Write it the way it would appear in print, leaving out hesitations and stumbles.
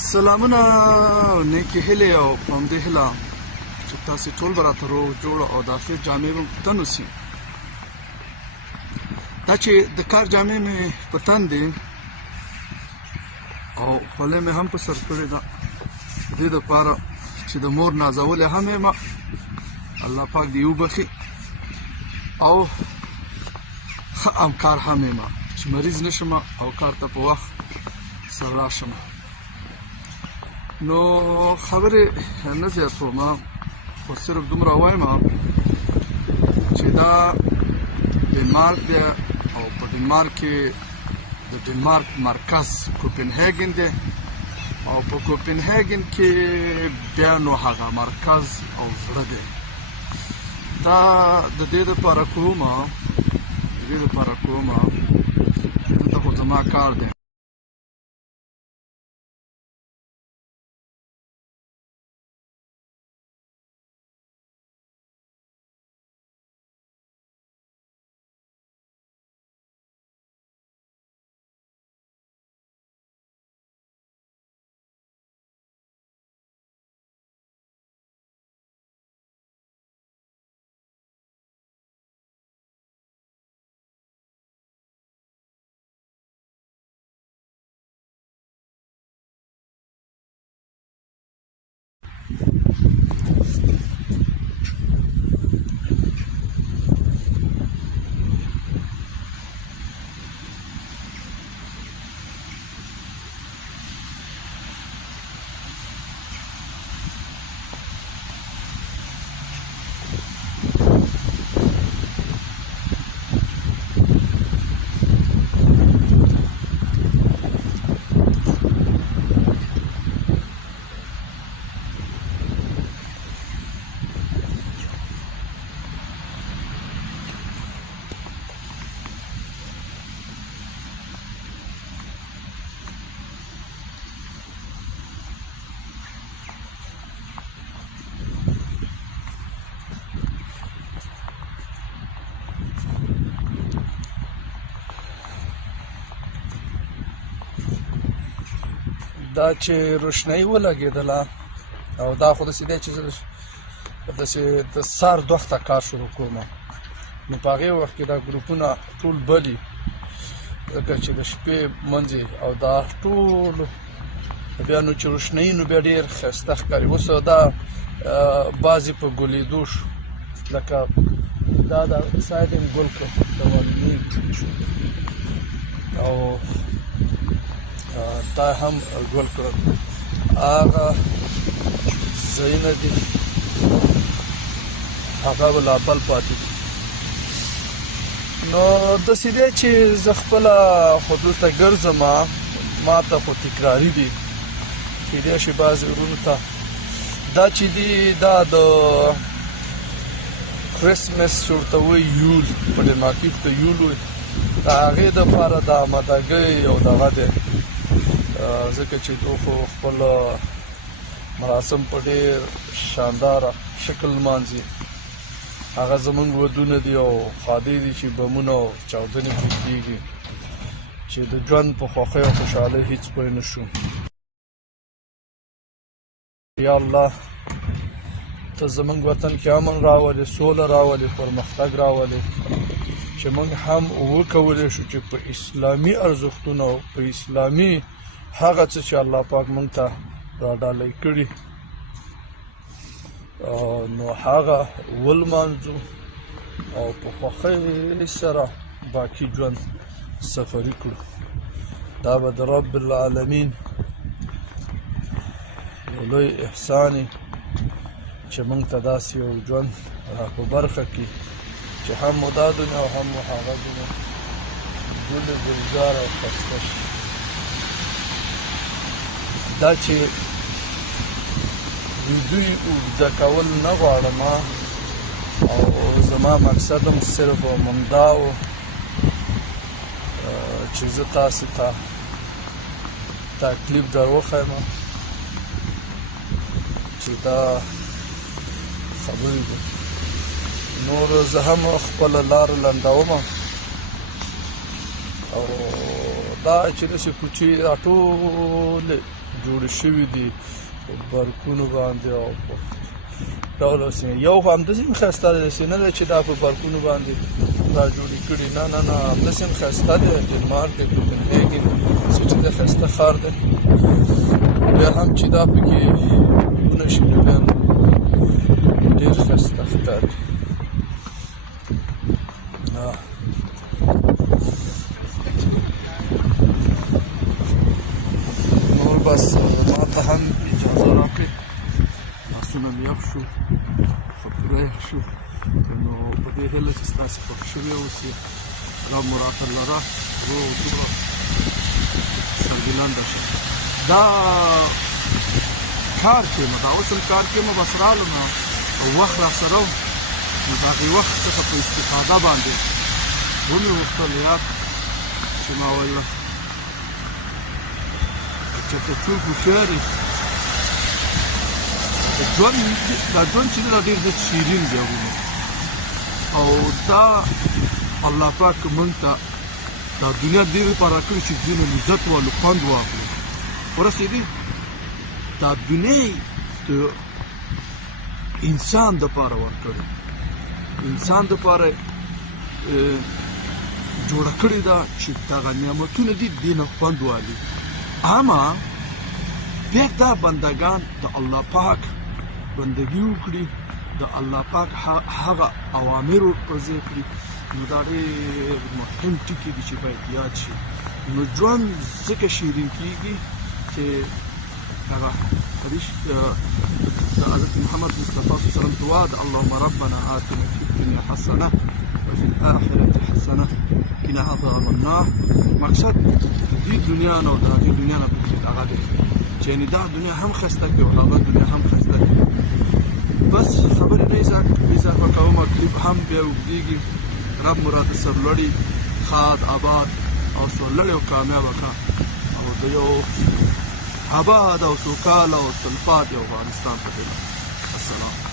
سلامونه او نیکې هیلې او په همدې هیله چې تاسې ټول به راته روغ جوړ او د عافیت جامې به په تن اوسي. دا چې د کار جامې مې په تن دي او خولۍ مې هم په سر کړې ده، د دې دپاره چې د مور نازولې هم یم، الله پاک دې وبخي، او ښه همکار هم یم چې مریض نه شم او کار ته په وخت سره راشم. نو خبرې نه زیاتوم، خو صرف دومره وایم چې دا ډنمارک دی او په ډنمارک کې د ډنمارک مرکز کوپنهاګن دی او په کوپنهاګن کې بیا نو هغه مرکز او زړه دی. دا د دې دپاره کوم دلته خو زما کار دی. دا چې روشنایي ولګېدله او دا خو داسې دی چې زه داسې د سهار 2 وخته کار شروع کوم، نو په هغې وخت کې دا ګروپونه ټول بلي، ځکه چې د شپې منځ او دا ټولو بیا نو چې روشنایي نو بیا ډېر ښایسته ښکاري. اوس دا بعضې په ګلېدو شو، لکه دا د سایډن ګل کړ او دا هم ګل کړل، هغه ځایونه دي هغه به لا بل پاتې دي. نو داسې دی چې زه خپله خو دلته ګرځم، ما ته خو تکراري دي، کیدای شي بعضې ورونو ته دا چې دي دا د کرسمس چې ورته وایي یول، په ډنمارک کې ورته یول وایي، د هغې دپاره د آمادګۍ او دغه دی، ځکه چې دوی خو خپل مراسم په ډېر شانداره شکل لمانځي. هغه زمونږ ودونه دي او ښادۍ دي چې بمونه او چاودنې پرې کېږي، چې د ژوند په خوښۍ او خوشحالۍ هېڅ پوه نه شو. یا الله ته زمونږ وطن کې امن راولې، سوله راولې، پرمختګ راولې، چې موږ هم وکولی شو چې په اسلامي ارزښتونو او په اسلامي هغه څه چې الله پاک موږ ته راډالۍ کړي نو هغه ولمانځو او په خوښۍ سره باقي ژوند سفري کړو. دا به د رب العالمین یو لوی احسان چې موږ ته داسې یو ژوند په برخه کړي چې هم مو دا دنیا او هم مو هغه دنیا ګل ګلزار او ښایسته شي. دا چې دوی اوږده کول نه غواړم او زما مقصد هم صرف همدا و چې زه تاسې ته تکلیف در وښیم چې دا خبرې دي. نور زه هم خپله لاره لنډوم او دا چې داسې کوڅې دا ټولې جوړ شوي دي په برکونو باندې او په ډول سیمه یو خو همداسې هم ښایسته دی داسې نه ده چې دا په برکونو باندې دا جوړې کړي نه نه نه همداسې هم ښایسته دی ډنمارک دی کوپنهیګن سیټي دی ښایسته ښار دی بیا هم چې دا پکې ونه شي نو بیا ډېر ښایسته ښکاري نور بس ما ته هم اجازه راکړئ لاسونه مې یخ شو ښه پوره یخ شو نو په دې هیله چې ستاسې خوښ شوي اوسي رب مو راته لره روغ جوړ سرګلنده شه دا کار کې یم دا اوس هم کار کې یم بس رالم او وخت را سره و نو د هغې وخت څخه په استفاده باندې ومې غوښتل یاد چې ما ویل که چېرته څوک هوښیار وي دا ژوند چې دی دا ډېر زیات شیرین دی وروڼو او دا الله پاک موږ ته دا دنیا دې لپاره راکړې چې ځینو لذت والو خوند واخلو ورسېدې دا دنیا د انسان دپاره ورکړې انسان دپاره جوړه کړې ده چې دغه نعمتونه دي دې نه خوند والي اما بیا دا بندګان د الله پاک بندګي وکړي د الله پاک هغه اوامرو پر ځای کړي نو دا ډېر مهم ټکي دي چې باید یاد شي نو ژوند ځکه شیرین کېږي چې هغه حدیث د حضرت محمد مصطفی صلی الله علیه وسلم دعا ده اللهم ربنا آتنا فی الدنیا حسنه وفي الآخرة حسنه قنا عذاب النار مقصد دې دنیا نه او د هغې دنیا نه هغه دی چې یعنې دا دنیا هم ښایسته کړي او هغه دنیا هم ښایسته کړي بس خبرې نه اضافه کوم کلیپ هم بیا اوږدېږي رب مو راته سرلوړي ښاد آباد او سرلوړي او کامیابه کړه او د یو آباد او سوکاله او تلپاتې افغانستان په هیله السلام